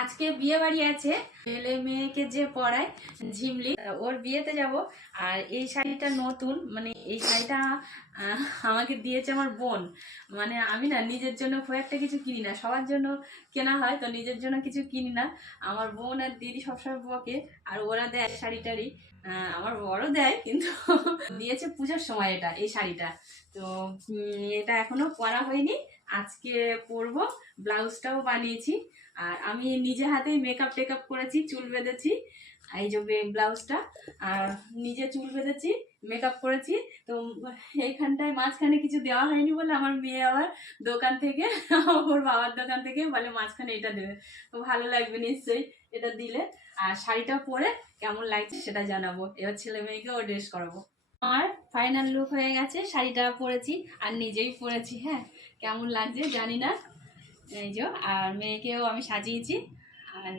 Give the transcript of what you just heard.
আজকে বিয়ে বাড়ি আছে, ছেলে মেয়েকে যে পড়ায় ঝিমলি, ওর বিয়েতে যাব। আর এই শাড়িটা নতুন, মানে এই শাড়িটা আমাকে দিয়েছে আমার বোন। মানে আমি না নিজের জন্য খুব একটা কিছু কিনি না, সবার জন্য কেনা হয়, তো নিজের জন্য কিছু কিনি না। আমার বোন আর দিদি সবসময় বকে, আর ওরা দেয় শাড়ি টাড়ি। আমার বড় দেয়, কিন্তু দিয়েছে পুজোর সময় এটা, এই শাড়িটা। তো এটা এখনো পরা হয়নি, আজকে পরবো। ব্লাউজটাও বানিয়েছি, আর আমি নিজে হাতেই মেকআপ টেকআপ করেছি, চুল বেঁধেছি। এই যে ব্লাউজটা, আর নিজে চুল বেঁধেছি, মেকআপ করেছি। তো এইখানটায় মাঝখানে কিছু দেওয়া হয়নি বলে আমার মেয়ে আবার দোকান থেকে, ওর বাবার দোকান থেকে বলে মাঝখানে এটা দেবে। তো ভালো লাগবে নিশ্চয়ই এটা দিলে। আর শাড়িটা পরে কেমন লাগছে সেটা জানাবো। এবার ছেলে মেয়েকেও ড্রেস করাবো। আমার ফাইনাল লুক হয়ে গেছে, শাড়িটা পরেছি আর নিজেই পরেছি। হ্যাঁ, কেমন লাগছে জানি না। এই যে, আর মেয়েকেও আমি সাজিয়েছি। আর